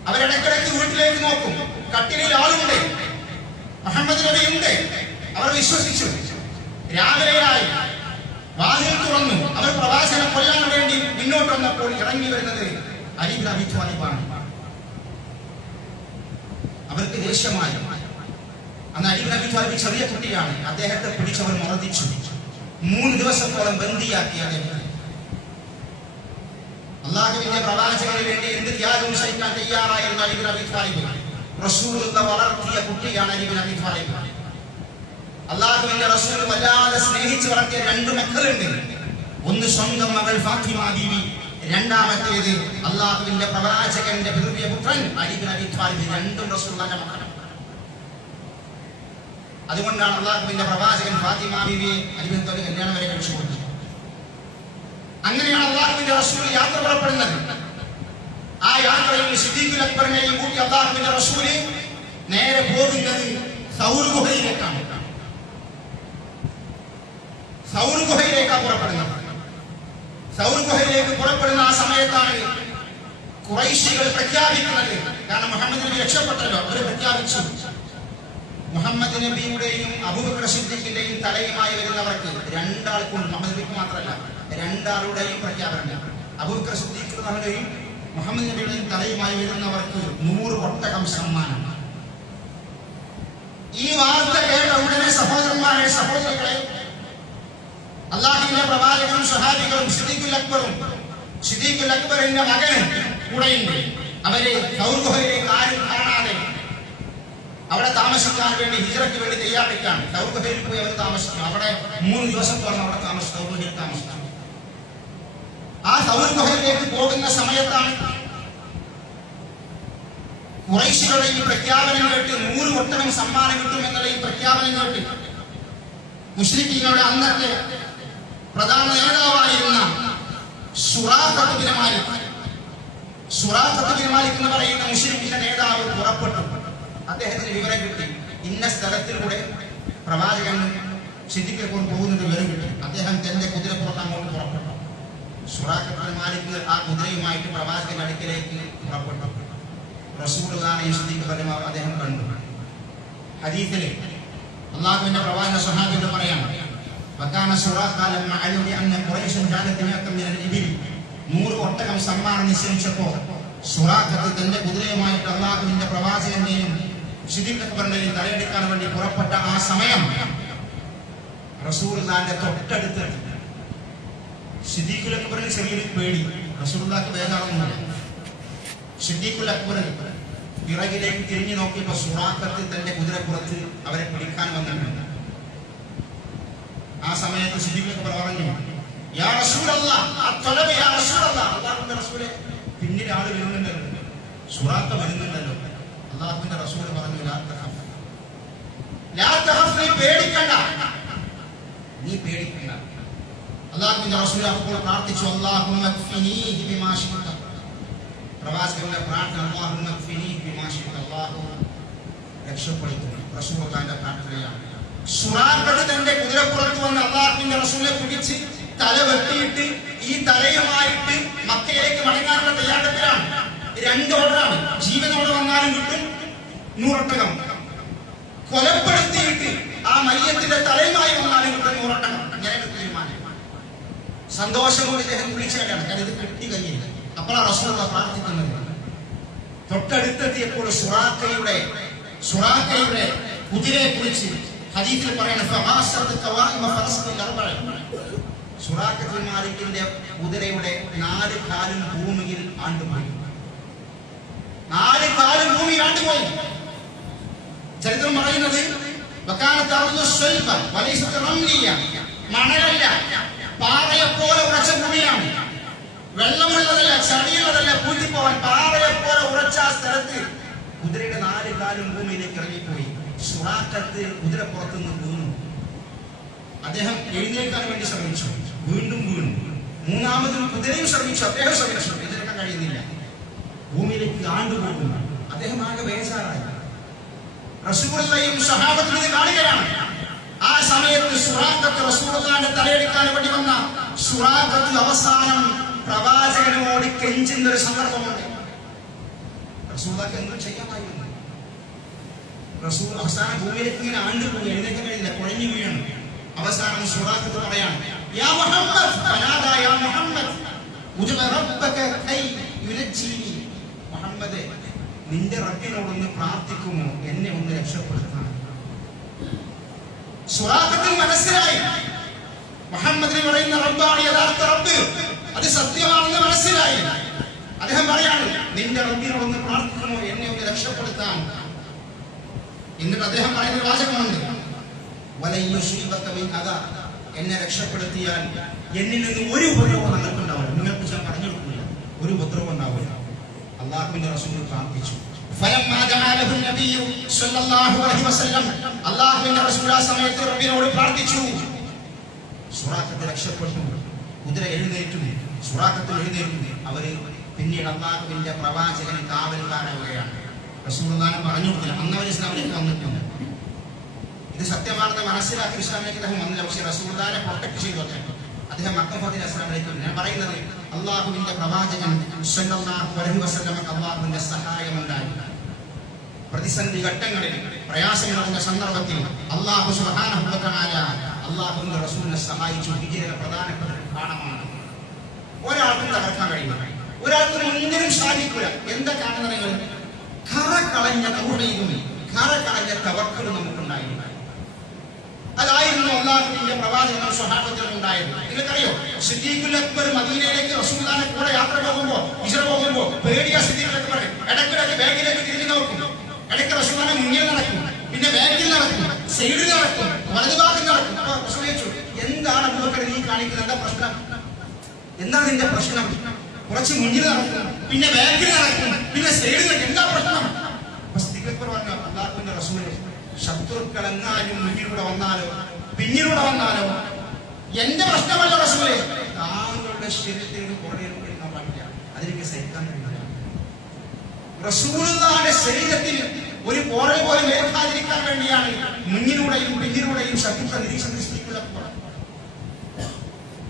അവരിടയ്ക്കിടയ്ക്ക് വീട്ടിലേക്ക് നോക്കും. കട്ടിലിൽ ആളുണ്ട്, മുഹമ്മദ് നബി ഉണ്ട്. അവർ വിശ്വസിച്ചു. രാവിലെയായി വാതിൽ തുറന്നു. അവർ പ്രവാചകനെ കൊല്ലാൻ വേണ്ടി മുന്നോട്ട് വന്നപ്പോൾ ഇറങ്ങി വരുന്നത് അലി ഇബ്നു അബീ ത്വാലിബാണ്. അവർക്ക് ദേഷ്യമായി. അന്ന് അലി ഇബ്നു അബീ ത്വാലിബ് ചെറിയ കുട്ടിയാണ്. അദ്ദേഹത്തെ പിടിച്ചവർ മർദ്ദിച്ചു. 3 ദിവസത്തോളം ബന്ദിയാക്കി അദ്ദേഹത്തെ. അല്ലാഹുവിന്റെ പ്രവാചകന് വേണ്ടി എന്ത് ത്യാഗവും സഹിക്കാൻ തയ്യാറായിരുന്ന അലി ഇബ്നു അബീ ത്വാലിബ്, റസൂലുള്ള വളർത്തിയ കുട്ടിയാണ് അലി ഇബ്നു അബീ ത്വാലിബ്. അല്ലാഹുവിന്റെ റസൂൽ വല്ലാതെ സ്നേഹിച്ച് വളർത്തിയ 2 മക്കളുണ്ട്. ഒന്ന് സ്വന്തം മകൾ ഫാത്തിമ ബീവി, രണ്ടാമത്തേത് അല്ലാഹുവിന്റെ പ്രവാചകന്റെ പുത്രൻ അലി ഇബ്നു അബീ ത്വാലിബ്. 2 റസൂലുള്ളാഹിന്റെ മക്കളാണ്. അതുകൊണ്ടാണ് അല്ലാഹുവിന്റെ പ്രവാചകൻ ഫാത്തിമ ബീവിയെ അലി ഇബ്നു ത്വാലിബ് കല്യാണം വരെ കഴിച്ചു കൊടുത്തത്. അങ്ങനെയാണ് അല്ലാഹുവിന്റെ റസൂൽ യാത്ര പുറപ്പെടുന്നത്. ആ യാത്രയിൽ സിദ്ദീഖുൽ അക്ബറിനെയും കൂട്ടി അല്ലാഹുവിന്റെ റസൂൽ നേരെ പോകുന്നത് സൗർ ഗുഹയിലേക്കാണ്. സൗർ ഗുഹയിലേക്കാണ് പുറപ്പെടുന്നത്. സൗർ ഗുഹയിലേക്ക് പുറപ്പെടുന്ന ആ സമയത്താണ് ഖുറൈശികൾ പ്രഖ്യാപിക്കുന്നത്. കാരണം മുഹമ്മദ് നബി രക്ഷപ്പെട്ടല്ലോ, അവർ പ്രഖ്യാപിച്ചു മുഹമ്മദ് നബിയുടെയും അബൂബക്കർ സിദ്ദീഖിന്റെയും തലയുമായി വരുന്നവർക്ക് രണ്ടാൾക്കും, മുഹമ്മദ് നബിക്ക് മാത്രമല്ല രണ്ടാളുടെയും പ്രഖ്യാപനം. അബൂബക്കർ സിദ്ദീഖിന്റെയും മുഹമ്മദ് നബിയുടെയും തലയുമായി വരുന്നവർക്ക് 100 ഒട്ടകം സമ്മാനം. ഈ വാർത്ത കേട്ട ഉടനെ സഹോദരന്മാരെ, സഹോദരികളെ, അള്ളാഹുവിന്റെ പ്രവാചകനും സ്വഹാബികളും സിദ്ദീഖുൽ അക്ബറിന്റെ മകനും കൂടെയുണ്ട്. അവര് സൗർ ഗുഹയിലേക്ക് ആരും കാണാതെ അവിടെ താമസിക്കാൻ വേണ്ടി, ഹിജ്റയ്ക്ക് വേണ്ടി തയ്യാറെടുക്കാൻ സൗർ ഗുഹയിൽ പോയി അവർ താമസിച്ചു. അവിടെ 3 ദിവസത്തോളം അവിടെ സൗർ ഗുഹയിൽ താമസിച്ചു. ആ സൗർ ഗുഹയിലേക്ക് പോകുന്ന സമയത്താണ് ഖുറൈശികളുടെ ഈ പ്രഖ്യാപനം കേട്ട് 100 ഒട്ടകം സമ്മാനം കിട്ടും എന്നുള്ള ഈ പ്രഖ്യാപനം കേട്ട് മുശ്രിക്കീങ്ങളുടെ അന്നത്തെ പ്രധാന നേതാവായിരുന്ന സുറാഖത്ത് ബിൻ മാലിക് എന്ന് പറയുന്ന മുശ്രിക്കിന്റെ നേതാവ് പുറപ്പെട്ടു. അദ്ദേഹത്തിന് വിവരം കിട്ടി, ഇന്ന സ്ഥലത്തിലൂടെ പ്രവാചകൻ സിദ്ദീഖിലേക്ക് പോകുന്നത് വിവരം കിട്ടി. അദ്ദേഹം തന്റെ കുതിരപ്പുറത്ത് അങ്ങോട്ട് പുറപ്പെട്ടു. സുറാഖത്ത് ബിൻ മാലിക് ആ കുതിരയുമായിട്ട് പ്രവാചകന്റെ അടുക്കിലേക്ക് പുറപ്പെട്ടു. റസൂലുള്ളാഹിയെ സിദ്ദീഖ് പറയുമ്പോൾ അദ്ദേഹം കണ്ടു. ഹദീസിൽ അല്ലാഹുവിന്റെ പ്രവാചക സ്വഹാബികൾ പറയാണ്, വകാന സുറാഖ ലമ്മ അലി അന്ന ഖുറൈശൻ ജാലത്ത് മിഅത്തൻ മിനൽ ഇബിൽ, 100 ഒട്ടകം സമ്മാനം നിശ്ചയിച്ചപ്പോൾ സുറാഖത്ത് തന്റെ കുതിരയുമായിട്ട് അല്ലാഹുവിന്റെ പ്രവാചകന്റെയും സിദ്ദീഖ് അക്ബറിന്റെയും തലയെടുക്കാൻ വേണ്ടി പുറപ്പെട്ട ആ സമയം റസൂലുള്ളാഹിന്റെ തൊട്ടടുത്ത് സിദ്ദീഖുൽ അക്ബറിന് ചെറിയൊരു പേടി. റസൂലുള്ളാഹിക്ക് ബേജാറൊന്നുമില്ല. സിദ്ദീഖുൽ അക്ബർ പിറകിലേക്ക് തിരിഞ്ഞു നോക്കിയപ്പോൾ സുറാഖത്ത് തന്റെ കുതിരപ്പുറത്ത് അവരെ പിടിക്കാൻ വന്നിട്ടുണ്ട്. ആ സമയത്ത് സിദ്ദീഖുൽ അക്ബർ പറഞ്ഞു, യാ റസൂലല്ലാഹ്, അത്വലബ യാ റസൂലല്ലാഹ്, അല്ലാഹുവിന്റെ റസൂലേ, പിന്നിൽ ആള് വരുന്നുണ്ടല്ലോ, സുറാഖ വരുന്നുണ്ടല്ലോ. അല്ലാഹുവിന്റെ റസൂൽ പറഞ്ഞു, ലാ തഖഫ്, നീ പേടിക്കണ്ട, നീ പേടിക്കണ്ട. അല്ലാഹുവിന്റെ റസൂൽ അപ്പോൾ പ്രാർത്ഥിച്ചു, അല്ലാഹുമ്മ ക്ഫിനീഹി ബിമാ ശിഅത. പ്രവാചകന്റെ പ്രാർത്ഥന, അല്ലാഹുമ്മ ക്ഫിനീഹി ബിമാ ശിഅത, അല്ലാഹു രക്ഷപ്പെടുത്തും. റസൂലുള്ളാഹിന്റെ പ്രാർത്ഥനയാണ്. സുറാഖത്ത് തന്റെ കുതിരപ്പുറത്ത് വന്ന് അല്ലാഹുവിന്റെ റസൂലിനെ പിടിച്ച് തല വെട്ടിയിട്ട് ഈ തലയുമായിട്ട് മക്കയിലേക്ക് മടങ്ങാനുള്ള തയ്യാറെടുപ്പിലാണ്. 2 ഓർഡറാണ്, ജീവനോടെ വന്നാലും കിട്ടും 100 ഒട്ടകം, കൊലപ്പെടുത്തിയിട്ട് ആ മയ്യത്തിന്റെ തലയുമായി വന്നാലും കിട്ടും 100 ഒട്ടകം. അങ്ങനെ തീരുമാനം. സന്തോഷത്തോടെ ഇദ്ദേഹം വിളിച്ചാണ്, കാരണം ഇത് കിട്ടി കഴിഞ്ഞില്ല. അപ്പോഴാണ് റസൂലുള്ളാഹി പ്രാർത്ഥിക്കുന്നത്. തൊട്ടടുത്തെത്തിയപ്പോൾ സുറാഖയുടെ കുതിരയെ കുറിച്ച് ഹദീസിൽ പറയുന്നത്, സുറാഖത്ത് ബിൻ മാലിക്കിന്റെ കുതിരയുടെ 4 കാലും ഭൂമിയിൽ ആണ്ടുപോയി. 4 കാലും ഭൂമിയിൽ ആണ്ടുപോയി. ചരിത്രം പറയുന്നത് മണലല്ല, പാറയെപ്പോലെ ഉറച്ച ഭൂമിയാണ്. വെള്ളമുള്ളതല്ല, ചടിയുള്ളതല്ല, പൂറ്റിപ്പോവാൻ പാറയെപ്പോലെ ഉറച്ച ആ സ്ഥലത്ത് കുതിരയുടെ 4 കാലും ഭൂമിയിലേക്ക് ഇറങ്ങിപ്പോയി. സുറാഖത്ത് കുതിരപ്പുറത്തുനിന്ന് വീണു. അദ്ദേഹം എഴുന്നേൽക്കാൻ വേണ്ടി ശ്രമിച്ചു, വീണ്ടും വീണു. 3ാമതും കുതിരയും ശ്രമിച്ചു, അദ്ദേഹം ശ്രമിച്ചു, എഴുന്നേൽക്കാൻ കഴിയുന്നില്ല. ഭൂമിയിലേക്ക് ആണ്ടുപോകുന്നു. അദ്ദേഹം ആകെ ബേജാറായി. റസൂലുള്ളാഹിയും സ്വഹാബത്തും ഇത് കാണുകയാണ്. ആ സമയത്ത് സുറാഖത്ത് റസൂലുള്ളാഹിന്റെ തലയെടുക്കാൻ വേണ്ടി വന്ന സുറാഖത്ത് അവസാനം പ്രവാചകനോട് കെഞ്ചുന്ന ഒരു സന്ദർഭമുണ്ട്. റസൂലുള്ളാഹിക്ക് എന്തും ചെയ്യാമായിരുന്നു. റസൂൽ അവസാനം ഭൂമിയിലേക്ക് ഇങ്ങനെ ആണ്ടുപോയി, എഴുന്നേൽക്കാൻ കഴിയില്ല, കുഴഞ്ഞു വീഴണം. അവസാനം സുറാഖത്ത് പറയാണ്, യാ മുഹമ്മദ്, ഫനാദാ യാ മുഹമ്മദ്, ഉജ്ബ റബ്ബക കൈ യുനജ്ജിനി. മുഹമ്മദേ, നിന്റെ റബ്ബിനോടൊന്ന് പ്രാർത്ഥിക്കുമോ, എന്നെ ഒന്ന് രക്ഷപ്പെടുത്താൻ. സുറാഖത്തിന് മനസ്സിലായി മുഹമ്മദിന് പറയുന്ന റബ്ബാണ് യഥാർത്ഥ റബ്ബ്, അത് സത്യമാണെന്ന് മനസ്സിലായി. അദ്ദേഹം പറയാണ്, നിന്റെ റബ്ബിനോടൊന്ന് പ്രാർത്ഥിക്കുമോ, എന്നെ ഒന്ന് രക്ഷപ്പെടുത്താൻ. എന്നിട്ട് അദ്ദേഹം പറയുന്ന വാചകമുണ്ട്, എന്നെ രക്ഷപ്പെടുത്തിയാൽ എന്നിൽ നിന്ന് ഒരു ഉപദ്രവം നിങ്ങൾക്കുണ്ടാവില്ല, നിങ്ങൾക്ക് ഞാൻ പറഞ്ഞു കൊടുക്കില്ല, ഒരു ഉപദ്രവം ഉണ്ടാവില്ല. അള്ളാഹുവിന്റെ റസൂൽ പ്രാർത്ഥിച്ചു. അള്ളാഹുവിന്റെ റസൂൽ ആ സമയത്ത് റബ്ബിനോട് പ്രാർത്ഥിച്ചു. സുറാഖത്ത് രക്ഷപ്പെട്ടു. കുതിര എഴുന്നേറ്റു, സുറാഖത്ത് എഴുന്നേറ്റു. അവര് പിന്നീട് അള്ളാഹുവിന്റെ പ്രവാചകന് കാവൽക്കാരാവുകയാണ്. റസൂലുള്ളാഹി പറഞ്ഞു കൊടുത്തില്ല, അന്ന് അവർ ഇസ്ലാമിലേക്ക് വന്നിട്ടുണ്ട്. ഇത് സത്യമാണെന്ന് മനസ്സിലാക്കി ഇസ്ലാമിലേക്ക് അദ്ദേഹം വന്നില്ല. പക്ഷേ റസൂലുള്ളാഹിനെ പ്രൊട്ടക്ട് ചെയ്തു അദ്ദേഹം മക്ക ഫതീഹ ഇസ്ലാമിലേക്ക്. ഞാൻ പറയുന്നത് അള്ളാഹുവിന്റെ പ്രവാചകൻ സ്വല്ലല്ലാഹു അലൈഹി വസല്ലമക്ക് അള്ളാഹുവിന്റെ സഹായം ഉണ്ടായി. പ്രതിസന്ധി ഘട്ടങ്ങളിൽ പ്രയാസങ്ങളുടെ സന്ദർഭത്തിൽ അള്ളാഹു സുബ്ഹാനഹു വ തആല അള്ളാഹുവിന്റെ റസൂലിനെ സഹായിച്ചു. ഹിജ്റയുടെ പ്രധാനപ്പെട്ട പാഠമാണ്. ഒരാൾക്കും തകർക്കാൻ കഴിയില്ല, ഒരാൾക്കും ഒന്നിനും സാധിക്കില്ല. എന്താ കാണുന്നത്? നിങ്ങൾ കറ കളഞ്ഞ തൗഹീദും കറ കളഞ്ഞ തവക്കലും നമുക്കുണ്ടായിരുന്നു. അതായിരുന്നു അള്ളാഹുവിന്റെ പ്രവാചകനും സ്വഹാബത്തിനും ഉണ്ടായത്. നിങ്ങൾക്കറിയോ, സിദ്ദീഖുൽ അക്ബർ മദീനയിലേക്ക് റസൂലുള്ളാഹിനെ കൂടെ യാത്ര പോകുമ്പോൾ ഹിജ്റ പോകുമ്പോൾ പേടിയ സിദ്ദീഖുൽ അക്ബർ ഇടയ്ക്കിടയ്ക്ക് ബാഗിലേക്ക് തിരിഞ്ഞു നോക്കും. ഇടയ്ക്ക് റസൂലുള്ളാഹിനെ മുന്നിൽ നടക്കും, പിന്നെ ബാക്കിൽ നടക്കും, സൈഡിൽ നടക്കും, വലതുഭാഗത്ത് നടക്കും. അപ്പൊ റസൂൽ ചോദിച്ചു, എന്താണ് അബൂബക്കർ നീ കാണിക്കുന്നത്? എന്താ പ്രശ്നം? എന്താണ് നിന്റെ പ്രശ്നം? കുറച്ച് മുന്നിൽ നടക്കും, പിന്നെ ബാക്കിൽ നടക്കും, പിന്നെ സൈഡിൽ നടക്കും, എന്താ പ്രശ്നം? അപ്പൊ സിദ്ദീഖുൽ അക്ബർ പറഞ്ഞു, അള്ളാഹുവിന്റെ റസൂലേ, ശത്രുക്കൾ എങ്ങാനും മുന്നിലൂടെ വന്നാലോ പിന്നിലൂടെ വന്നാലോ എന്റെ പ്രശ്നമല്ല റസൂലേ, താങ്കളുടെ ശരീരത്തിൽ കുറേ പാടില്ല, അതെനിക്ക് സഹിക്കാൻ കഴിയില്ല. റസൂലുള്ളാഹിന്റെ ശരീരത്തിൽ ഒരു പോറൽ പോലും ഏൽക്കാതിരിക്കാൻ വേണ്ടിയാണ് മുന്നിലൂടെയും പിന്നിലൂടെയും ശത്രുക്കൾ നിരീക്ഷണം.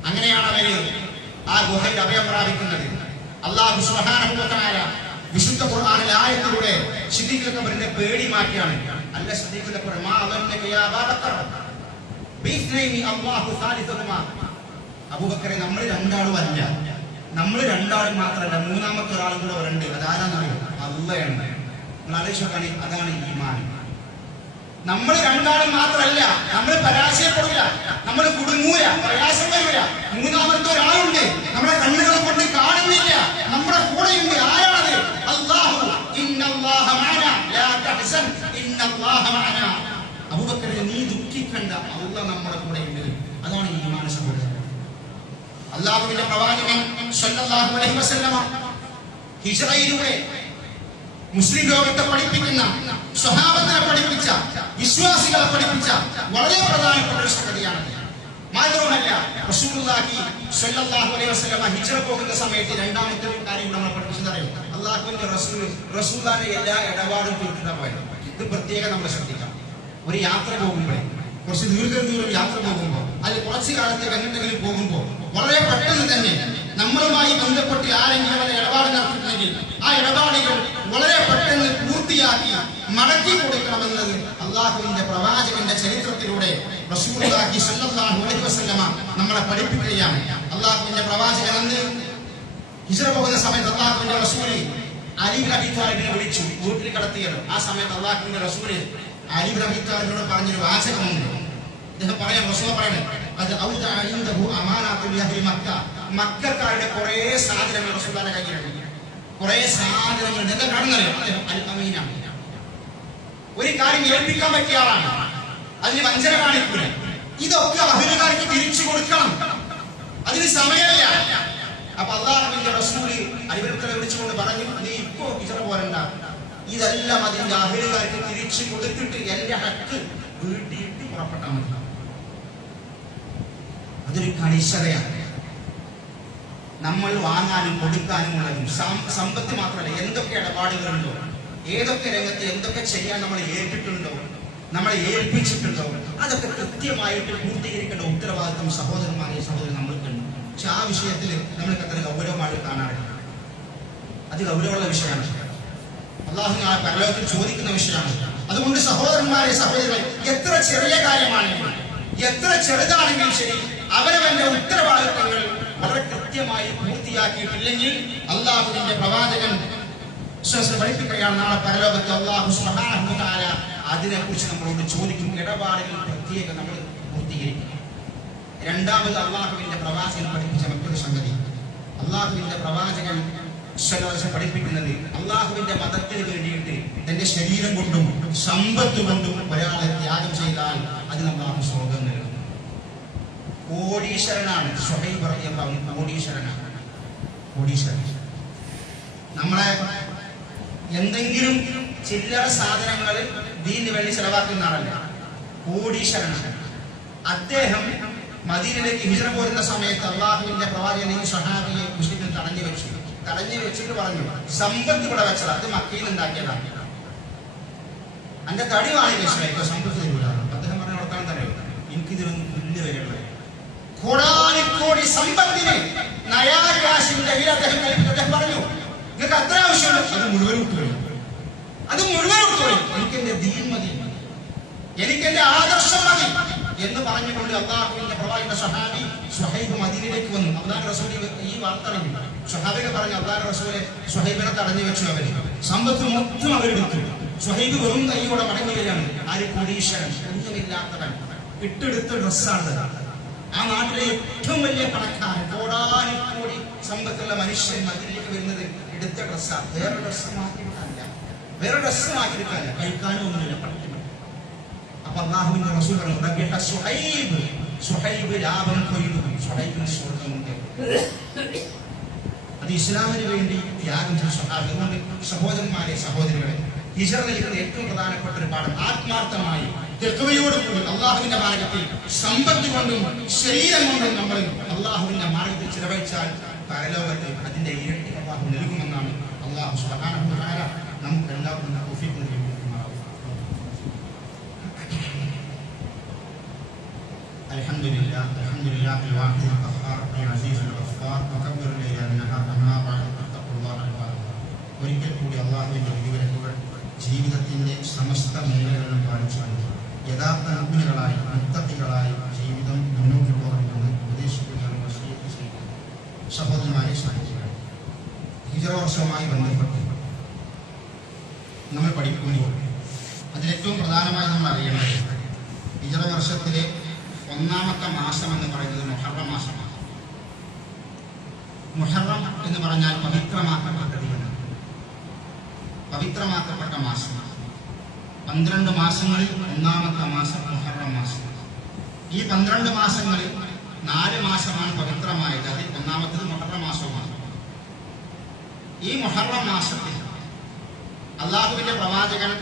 അങ്ങനെയാണ് അവര് ആ ഗുഹയിൽ അഭയം പ്രാപിക്കുന്നത്. അല്ലാഹു സുബ്ഹാനഹു വ തആല വിശുദ്ധ ഖുർആനിലെ ആയത്തിലൂടെ സിദ്ദീഖുൽ അക്ബറിന്റെ പേടി മാറ്റിയാണ്. അല്ല സിദ്ദീഖുൽ അക്ബർ, മാ അലന്നക യാ അബൂബക്കർ ബിസ്നൈനി അല്ലാഹു സാലിസുഹുമാ. അബൂബക്കറെ, നമ്മൾ രണ്ടാളും അല്ല, നമ്മൾ രണ്ടാളും മാത്രമല്ല, മൂന്നാമത്തെ ഒരാളും കൂടെ വരണ്ട്. അതാരാന്നറിയോ? അല്ലാഹയാണ്. നിങ്ങൾ ആലോചിച്ചാണ്, അതാണ് ഈമാൻ. നമ്മൾ രണ്ടാളും മാത്രമല്ല, നമ്മൾ പരാജയപ്പെടില്ല, നമ്മൾ കുടുങ്ങൂല, പ്രയാസം വരില്ല. മൂന്നാമത്തെ ഒരാളുണ്ട്, നമ്മുടെ കണ്ണുകളെ കൊണ്ട് കാണുന്നില്ല, നമ്മുടെ കൂടെയുണ്ട്. ആരാണത്? അല്ലാഹു. ഇന്നല്ലാഹ മഅനാ ലാ തഹ്സൻ ഇന്നല്ലാഹ മഅനാ. അബൂബക്കറെ, നീ ദുഃഖിക്കണ്ട, അല്ലാഹ് നമ്മുടെ കൂടെയുണ്ട്. അതാണ് ഈമാൻ സഹോദരൻ. അല്ലാഹുവിന്റെ പ്രവാചകൻ സ്വല്ലല്ലാഹു അലൈഹി വസല്ലമ ഹിജ്റയിലൂടെ മുസ്ലിം ലോകത്തെ പഠിപ്പിക്കുന്ന, സ്വഹാബത്തിനെ പഠിപ്പിച്ച, വിശ്വാസികളെ പഠിപ്പിച്ച വളരെ പ്രധാനപ്പെട്ട ഒരു സംഗതിയാണ്. മാത്രമല്ല, റസൂലുള്ളാഹി സ്വല്ലല്ലാഹു അലൈഹി വസല്ലമ ഹിജ്റ പോകുന്ന സമയത്ത് രണ്ടാമത്തെ ഒരു കാര്യം നമ്മൾ പഠിപ്പിച്ചതറിയോ? അള്ളാഹുവിന്റെ റസൂലുള്ളാഹിന്റെ എല്ലാ ഇടപാടും തീർക്കുന്ന പോയത്. ഇത് പ്രത്യേകം നമ്മൾ ശ്രദ്ധിക്കാം. ഒരു യാത്ര പോകുമ്പോഴേ, കുറച്ച് ദൂരം യാത്ര പോകുമ്പോൾ, അല്ലെങ്കിൽ കുറച്ച് കാലത്തേക്ക് എങ്ങോട്ടെങ്കിലും പോകുമ്പോൾ വളരെ പെട്ടെന്ന് തന്നെ നമ്മളുമായി ബന്ധപ്പെട്ട് ആരെങ്കിലും വല്ല ഇടപാട് നടത്തിയിട്ടുണ്ടെങ്കിൽ ആ ഇടപാടുകൾ വളരെ പെട്ടെന്ന് പൂർത്തിയാക്കി മടക്കി കൊടുക്കണമെന്നത് അള്ളാഹുവിന്റെ പ്രവാചകന്റെ ചരിത്രത്തിലൂടെ റസൂലുള്ളാഹി സ്വല്ലല്ലാഹു അലൈഹി വസല്ലമ നമ്മളെ പഠിപ്പിക്കുകയാണ്. അള്ളാഹുവിന്റെ പ്രവാചകൻ അന്ന് ഹിജ്റ പോകുന്ന സമയത്ത് അള്ളാഹുവിന്റെ റസൂൽ അലി ഇബ്നു അബീ ത്വാലിബിനെ വിളിച്ചു, വീട്ടിൽ കടത്തിയത്. ആ സമയത്ത് അള്ളാഹുവിന്റെ റസൂൽ അലി ഇബ്നു അബീ ത്വാലിബിനോട് പറഞ്ഞൊരു വാചകമുണ്ട്. അദ്ദേഹം പറയാൻ, റസൂൽ പറയണേ, അത് ഔദഅ ഇൻദഹു അമാനാത്തുൽ അഹ്ലി മക്ക. മക്കക്കാരുടെ കുറേ സാധനങ്ങൾ റസൂലുള്ളാഹിന്റെ കയ്യിലുണ്ട്. കുറേ സാധനങ്ങൾ എന്താ കാണുന്നറിയോ? അദ്ദേഹം അൽ അമീനാണ്. ഒരു കാര്യം ഏൽപ്പിക്കാൻ പറ്റിയ ആളാണ്, അതിന് വഞ്ചന കാണിക്കൂല. ഇതൊക്കെ അഹ്ലുകാർക്ക് തിരിച്ചു കൊടുക്കണം, അതിന് സമയമില്ല. അപ്പൊ അല്ലാഹുവിന്റെ റസൂൽ അലിബിനെ വിളിച്ചുകൊണ്ട് പറഞ്ഞു, നീ ഇപ്പോ ഹിജ്റ പോരണ്ട, ഇതെല്ലാം അതിന്റെ അഹ്ലുകാർക്ക് തിരിച്ചു കൊടുത്തിട്ട് എന്റെ ഹക്ക് വീട്ടിയിട്ട് പുറപ്പെട്ടാൽ മതി. അതൊരു കണിശതയാണ്. നമ്മൾ വാങ്ങാനും കൊടുക്കാനും ഉള്ളതും സമ്പത്ത് മാത്രമല്ല, എന്തൊക്കെ ഇടപാടുകളുണ്ടോ, ഏതൊക്കെ രംഗത്ത് എന്തൊക്കെ ചെയ്യാൻ നമ്മൾ ഏറ്റിട്ടുണ്ടോ, നമ്മളെ ഏൽപ്പിച്ചിട്ടുണ്ടോ, അതൊക്കെ കൃത്യമായിട്ട് പൂർത്തീകരിക്കേണ്ട ഉത്തരവാദിത്വം സഹോദരന്മാരെ സഹോദരൻ നമ്മൾക്കുണ്ട്. പക്ഷെ ആ വിഷയത്തിൽ നമ്മൾക്ക് അത്ര ഗൗരവമായിട്ട് കാണാറില്ല. അത് ഗൗരവമുള്ള വിഷയമാണ്. അള്ളാഹു നാളെ പരലോകത്തിൽ ചോദിക്കുന്ന വിഷയമാണ്. അതുകൊണ്ട് സഹോദരന്മാരെ സഹോദരങ്ങളെ, എത്ര ചെറിയ കാര്യമാണെങ്കിലും എത്ര ചെറുതാണെങ്കിലും ശരി, അവരവന്റെ ഉത്തരവാദിത്തങ്ങൾ വളരെ കൃത്യമായി പൂർത്തിയാക്കിയിട്ടില്ലെങ്കിൽ അള്ളാഹുവിന്റെ പ്രവാചകൻ പഠിപ്പിക്കുകയാണ്, നാളെ പരലോകത്ത് അള്ളാഹു സുബ്ഹാനഹു വ തആല അതിനെക്കുറിച്ച് നമ്മളോട് ചോദിക്കും. ഇടപാടുകൾ പ്രത്യേകം നമ്മൾ പൂർത്തീകരിക്കണം. രണ്ടാമത് അള്ളാഹുവിന്റെ പ്രവാചകൻ പഠിപ്പിച്ച മറ്റൊരു സംഗതി, അള്ളാഹുവിന്റെ പ്രവാചകൻ പഠിപ്പിക്കുന്നത് അള്ളാഹുവിന്റെ മതത്തിന് വേണ്ടിയിട്ട് തന്റെ ശരീരം കൊണ്ടും സമ്പത്ത് കൊണ്ടും ഒരാളെ ത്യാഗം ചെയ്താൽ അതിന് അള്ളാഹു സ്വർഗ്ഗം നൽകും. കോടീശ്വരനാണ് ശുഹൈബ് റളിയല്ലാഹു അൻഹു. കോടീശ്വരനാണ്, കോടീശ്വരൻ. നമ്മളെ എന്തെങ്കിലും ചില്ലറ സാധനങ്ങൾ ദീനിന് വേണ്ടി ചെലവാക്കുന്ന ആളല്ല, കോടീശ്വരനാണ്. അദ്ദേഹം മദീനയിലേക്ക് ഹിജ്റ പോരുന്ന സമയത്ത് അള്ളാഹുവിന്റെ പ്രവാചകനെയും സ്വഹാബിയെ മുസ്ലിമിൽ തടഞ്ഞു വെച്ചിട്ട് പറഞ്ഞു, സമ്പത്ത് ഇവിടെ വെച്ചത് അത് മക്കയിൽ ഉണ്ടാക്കിയതാണ്, എന്റെ തടി വാങ്ങി വെച്ചോ, സമ്പത്ത് തരൂല. അദ്ദേഹം എനിക്കിതിനൊന്നും പുല്ല് വരെയുള്ളത്. കോടാനിക്കോടി സമ്പത്തിന് നയാകാശിന്റെ വില അദ്ദേഹം പറഞ്ഞു, നിങ്ങൾക്ക് അത്ര ആവശ്യമുണ്ട്, അത് മുഴുവൻ ഉൾക്കൊള്ളും, അത് മുഴുവൻ ഉൾക്കൊള്ളും, എനിക്കെന്റെ ദീൻ മതി, എനിക്കെന്റെ ആദർശം മതി എന്ന് പറഞ്ഞുകൊണ്ട് അല്ലാഹുവിന്റെ പ്രവാചക സ്വഹാബി സുഹൈബ് മദീനയിലേക്ക് വന്നു. അല്ലാഹു റസൂൽ ഈ വാർത്ത അറിഞ്ഞു. സ്വഹാബികൾ പറഞ്ഞു, അല്ലാഹു റസൂലെ സ്വഹൈബിനെ തടഞ്ഞു വെച്ചു, അവര് സമ്പത്ത് മൊത്തം അവരെടുത്തു. സ്വഹൈബ് വെറും കൈയോടെ മടങ്ങി വരികയാണ്. ആര്? കോടീശ്വരൻ, ഒന്നുമില്ലാത്തവൻ, ഇട്ടെടുത്ത ഡ്രസ്സാണ്. ആ നാട്ടിലെ ഏറ്റവും വലിയ പണക്കാരൻ, കോടാനിക്കോടി സമ്പത്തുള്ള മനുഷ്യൻ മദീനയിലേക്ക് വരുന്നത് എടുത്ത ഡ്രസ്സാണ്. വേറെ ഡ്രസ്സ് മാറ്റിയെടുക്കാനില്ല, വേറെ ഡ്രസ്സ് മാറ്റിയെടുക്കാനില്ല, കഴിക്കാനും ഒന്നുമില്ല, പട്ടിണി. അപ്പൊ അല്ലാഹുവിന്റെ റസൂൽ പറഞ്ഞു, സുഹൈബ് ലാഭം കൊയ്തു, സുഹൈബിന് സ്വർഗ്ഗമുണ്ട്. അത് ഇസ്ലാമിന് വേണ്ടി ത്യാഗം ചെയ്ത സ്വഹാബി. അതുകൊണ്ട് സഹോദരന്മാരെ, സഹോദരികളെ, ഹിജ്റ നൽകുന്ന ഏറ്റവും പ്രധാനപ്പെട്ട ഒരു പാഠം ആത്മാർത്ഥമായി തെക്കുവയോടുകൂടി അള്ളാഹുവിന്റെ മാർഗത്തിൽ സമ്പത്ത് കൊണ്ടും ശരീരം കൊണ്ടും നമ്മൾ അള്ളാഹുവിന്റെ മാർഗത്തിൽ ചിലവഴിച്ചാൽ പരലോകത്ത് അതിന്റെ ഇരട്ടി അള്ളാഹു നൽകുമെന്നാണ് അള്ളാഹു സുബ്ഹാനഹു വ തആല നമുക്ക് എല്ലാവർക്കും തൗഫീഖ് നൽകി. അൽഹംദുലില്ലാഹ് അൽഹംദുലില്ലാഹിൽ വാഹിദിൽ ഖഹാർ അൽ അസീസുൽ ഗഫാർ വകബ്ബിർ ലൈല വന്നഹാർ അമ്മാ ബഅദ് തഖ്വല്ലാഹ അൽബാർ. ഒരിക്കൽ കൂടി അള്ളാഹുവിന്റെ വിധിവിലക്കുകൾ ജീവിതത്തിന്റെ സമസ്ത മേഖലകളിലും പാലിച്ചുകൊണ്ട് യഥാർത്ഥ മുഅ്മിനുകളായി മുത്തഖികളായി ജീവിതം മുന്നോട്ട് പോകണമെന്ന് ഉപദേശിക്കുന്നതിന് വസിയത്ത് ചെയ്യുന്നു. സഹോദരന്മാരെ, സഹോദരികളെ, ഹിജ്റ വർഷവുമായി ബന്ധപ്പെട്ട് നമ്മൾ പഠിക്കുമ്പോൾ അതിലേറ്റവും പ്രധാനമായി നമ്മൾ അറിയേണ്ടത് ഹിജ്റ വർഷത്തിലെ ഒന്നാമത്തെ മാസം എന്ന് പറയുന്നത് മുഹറം മാസമാണ്. മുഹറം എന്ന് പറഞ്ഞാൽ പവിത്രമാക്കപ്പെട്ടത്, പവിത്രമാക്കപ്പെട്ട മാസം. 12 മാസങ്ങളിൽ ഒന്നാമത്തെ മാസം മുഹറം മാസം. ഈ 12 മാസങ്ങളിൽ 4 മാസമാണ് പവിത്രമായത്. അതിൽ ഒന്നാമത്തത് മുഹറം മാസവുമാണ്. ഈ മുഹറം മാസത്തിൽ അള്ളാഹുവിന്റെ പ്രവാചകൻ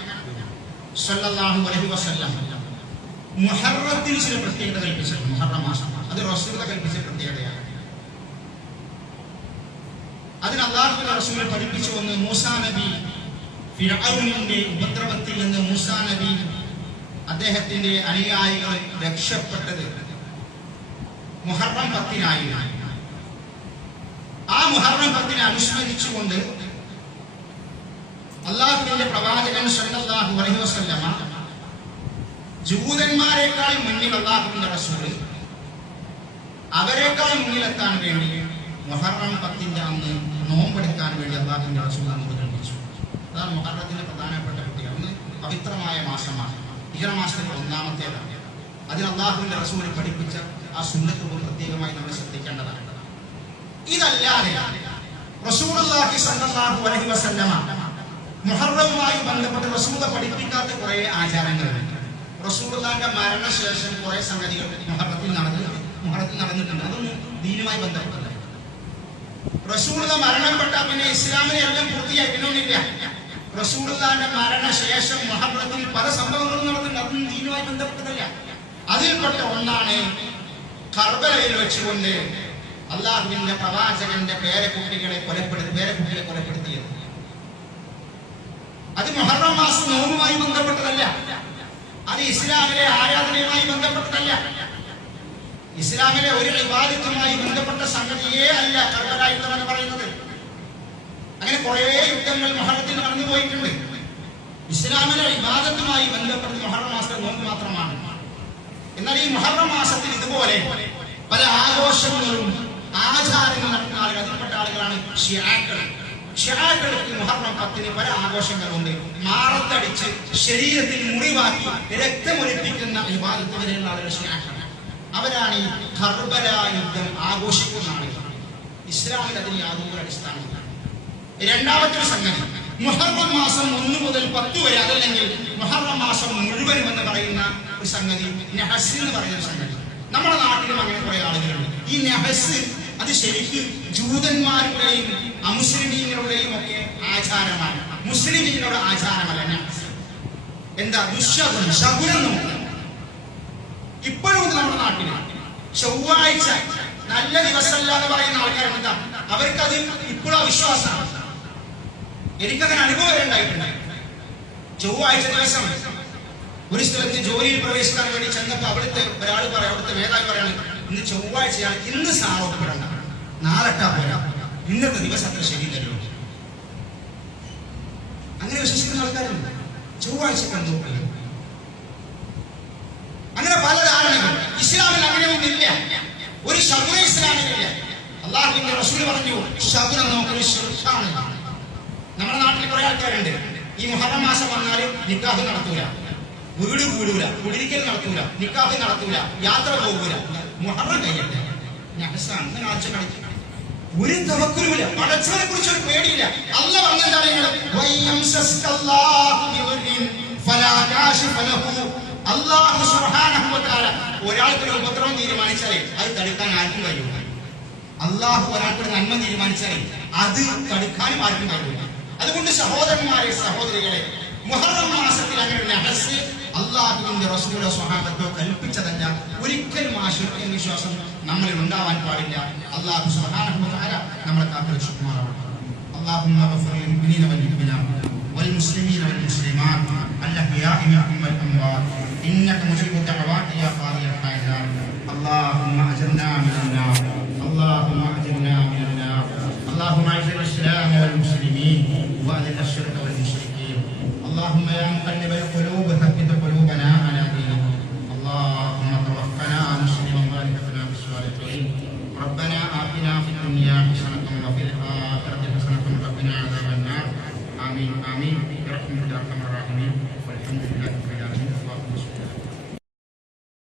സ്വല്ലല്ലാഹു അലൈഹി വസല്ലം മുഹറത്തിൽ ചില പ്രത്യേകത കൽപ്പിച്ചിട്ടുണ്ട്. മുഹറം മാസം അത് റസൂൽ കൽപ്പിച്ച പ്രത്യേകതയാണ്. അതിന് അള്ളാഹുവിന്റെ റസൂൽ പഠിപ്പിച്ചു വന്ന് മൂസാ നബി ഫിർഔനിന്റെ ഉപദ്രവത്തിൽ നിന്ന് മൂസാ നബി അദ്ദേഹത്തിന്റെ അനുയായികൾ രക്ഷപ്പെട്ടത് മുഹറം 10-നായിരുന്നു. ആ മുഹറം 10-നെ അനുസ്മരിച്ചുകൊണ്ട് അള്ളാഹുവിന്റെ പ്രവാചകൻ സ്വല്ലല്ലാഹു അലൈഹി വസല്ലമ ജൂതന്മാരെക്കാൾ മുന്നിൽ അള്ളാഹുവിന്റെ റസൂൽ അവരെക്കാൾ മുന്നിലെത്താൻ വേണ്ടി മുഹറം 10-ന്റെ അന്ന് നോമ്പെടുക്കാൻ വേണ്ടി അള്ളാഹുവിന്റെ റസൂൽ നമുക്ക് കൽപ്പിച്ചു. അതാണ് മുഹറത്തിന്റെ പ്രധാനപ്പെട്ട പ്രത്യേകത. ഒന്ന് പവിത്രമായ മാസമാണ്, ഹിജ്റ മാസത്തിലെ ഒന്നാമത്തേതാണ്. അതിന് അള്ളാഹുവിന്റെ റസൂൽ പഠിപ്പിച്ച ആ സുന്നത്ത് പ്രത്യേകമായി നമ്മൾ ശ്രദ്ധിക്കേണ്ടതാണ്. ഇതല്ലാതെ റസൂലുള്ളാഹി സ്വല്ലല്ലാഹു അലൈഹി വസല്ലമ മുഹറവുമായി ബന്ധപ്പെട്ട് റസൂൽ പഠിപ്പിക്കാത്ത കുറെ ആചാരങ്ങളുണ്ട്. റസൂലുള്ളാഹിന്റെ മരണശേഷം കുറെ സംഗതികൾ മുഹറത്തിൽ നടന്നിട്ടുണ്ട്. അതൊന്നും ദീനുമായി ബന്ധപ്പെട്ടല്ല. റസൂലുള്ള മരണപ്പെട്ടാൽ പിന്നെ ഇസ്ലാമിനെ എല്ലാം പൂർത്തിയായി പിന്നൊന്നില്ല. റസൂലുള്ളാഹിന്റെ മരണശേഷം മുഹറത്തിൽ പല സംഭവങ്ങളും നടന്നിട്ടുണ്ട്. അതൊന്നും ദീനുമായി ബന്ധപ്പെട്ടതല്ല. അതിൽപ്പെട്ട ഒന്നാണ് കർബലയിൽ വെച്ചുകൊണ്ട് അള്ളാഹുവിന്റെ പ്രവാചകന്റെ പേരക്കുട്ടികളെ കൊലപ്പെടുത്തിയത്. അത് മുഹറം മാസം നോമ്പുമായി ബന്ധപ്പെട്ടതല്ല. അത് ഇസ്ലാമിലെ ആരാധനയുമായി ബന്ധപ്പെട്ടതല്ല. ഇസ്ലാമിലെ ഒരു ഇബാദത്തുമായി ബന്ധപ്പെട്ട സംഗതിയേ അല്ല കർബല യുദ്ധം എന്ന് പറയുന്നത്. അങ്ങനെ കുറെ യുദ്ധങ്ങൾ മുഹറത്തിൽ നടന്നു പോയിട്ടുണ്ട്. ഇസ്ലാമിലെ ഇബാദത്തുമായി ബന്ധപ്പെട്ട മുഹറം മാസത്തെ നോമ്പ് മാത്രമാണ്. എന്നാൽ ഈ മുഹറം മാസത്തിൽ ഇതുപോലെ പല ആഘോഷങ്ങളും ആചാരങ്ങളും നടത്തുന്ന ആളുകൾ, അതിൽപ്പെട്ട ആളുകളാണ് ഷിയാക്കൾ. ഷിയാക്കൾക്ക് മുഹറം 10-ന് പല ആഘോഷങ്ങളുണ്ട്. മാറത്തടിച്ച് ശരീരത്തിൽ മുറിവാക്കി രക്തമൊലിപ്പിക്കുന്ന ഇബാദത്തുകളിലുള്ള ആളുകൾ ഷിയാക്കൾ. അവരാണ് ഈ കർബല യുദ്ധം ആഘോഷിക്കുന്ന ആളുകൾ. ഇസ്ലാമിൽ അതിന് യാതൊരു അടിസ്ഥാനമില്ല. രണ്ടാമത്തെ സംഗതി, മുഹറം മാസം 1 മുതൽ 10 വരെ, അതല്ലെങ്കിൽ മുഹറം മാസം മുഴുവനും എന്ന് പറയുന്ന ഒരു സംഗതി, നെഹസ് എന്ന് പറയുന്ന സംഗതി. നമ്മുടെ നാട്ടിലും അങ്ങനെ കുറെ ആളുകളുണ്ട്. ഈ നെഹസ് അത് ശരിക്കും ജൂതന്മാരുടെയും അമുസ്ലിമീങ്ങളുടെയും ഒക്കെ ആചാരമാണ്. മുസ്ലിമീങ്ങളുടെ ആചാരമല്ല നെഹസ്. എന്താ? ദുശ്ശകുനം, ശകുനം നോക്കുക. ഇപ്പോഴും നമ്മുടെ നാട്ടിൽ ചൊവ്വാഴ്ച നല്ല ദിവസമല്ല എന്ന് പറയുന്ന ആൾക്കാരുണ്ട്. അവർക്കത് ഇപ്പോഴും വിശ്വാസമാണ്. എനിക്കങ്ങനെ അനുഭവം ഉണ്ടായിട്ടുണ്ട്. ചൊവ്വാഴ്ച ദിവസം ഒരു സ്ഥലത്ത് ജോലിയിൽ പ്രവേശിക്കാൻ വേണ്ടി ചെന്നപ്പോൾ അവിടുത്തെ ഒരാൾ പറയാം, അവിടുത്തെ മേധാവി പറയാണ്, ഇന്ന് ചൊവ്വാഴ്ചയാണ്, ഇന്ന് സാർ ഒപ്പിടണ്ട, നാളെട്ടാ പോരാ, ഇന്നത്തെ ദിവസം അത്ര ശരിയില്ലല്ലോ. അങ്ങനെ വിശ്വസിക്കുന്ന ആൾക്കാരുണ്ട്. ചൊവ്വാഴ്ച കണ്ടു അങ്ങനെ പല ധാരണകൾ. ഇസ്ലാമിൽ അങ്ങനെയൊന്നില്ല, ഒരു ശകുന ഇസ്ലാമിലില്ല. അള്ളാഹുവിന്റെ റസൂൽ പറഞ്ഞു, ശകുനം നോക്കൊരു ശിർക്കാണ്. നമ്മുടെ നാട്ടിൽ കുറെ ആൾക്കാരുണ്ട്, ഈ മുഹറം മാസം വന്നാൽ നിക്കാഹ് നടത്തൂല, വീട് കൂടൂല, കുടിരിക്കൽ നടത്തൂല, നിക്കാഹ് നടത്തൂല, യാത്ര പോകൂല, മുഹറം കഴിയട്ടെ, അങ്ങനെ ആഴ്ച കളിക്കും. ഒരു തവക്കുലുമില്ല, പടച്ചവനെ കുറിച്ച് ഒരു പേടിയില്ല. അല്ലാഹ് പറഞ്ഞെന്താണ്? അല്ലാഹു സുബ്ഹാനഹു വ തആല ഒരാൾക്കൊരു ഉപദ്രവം തീരുമാനിച്ചാലേ അത് തടുക്കാൻ ആർക്കും കഴിയൂല. അല്ലാഹു ഒരാൾക്കൊരു നന്മ തീരുമാനിച്ചാലേ അത് തടുക്കാനും ആർക്കും കഴിയൂല. അതുകൊണ്ട് സഹോദരന്മാരെ, സഹോദരികളെ, മുഹറം മാസത്തിൽ അങ്ങനെ നഹസ് അല്ലാഹുവിന്റെ റസൂലോ സ്വഹാബത്തോ കൽപ്പിച്ചതല്ല. ഒരിക്കലും ആ ശിർക്ക് വിശ്വാസം നമ്മളിൽ ഉണ്ടാവാൻ പാടില്ല. അല്ലാഹു സുബ്ഹാനഹു വ തആല നമ്മളെ കാത്തുരക്ഷിക്കുമാറാവട്ടെ. اللهم اغفر للمؤمنين والمؤمنات والمسلمين والمسلمات الأحياء منهم والأموات إنك مجيب الدعوات يا قاضي الحاجات. اللهم أجرنا من النار، اللهم أجرنا من النار. اللهم أعز الإسلام والمسلمين وأذل الشرك والمشركين. اللهم يا مقلب القلوب ثبت قلوبنا على دينك. اللهم توفنا مسلما وألحقنا بالصالحين. ربنا آتنا في الدنيا حسنة وفي الآخرة حسنة وقنا عذاب النار. آمين آمين برحمتك يا أرحم الراحمين.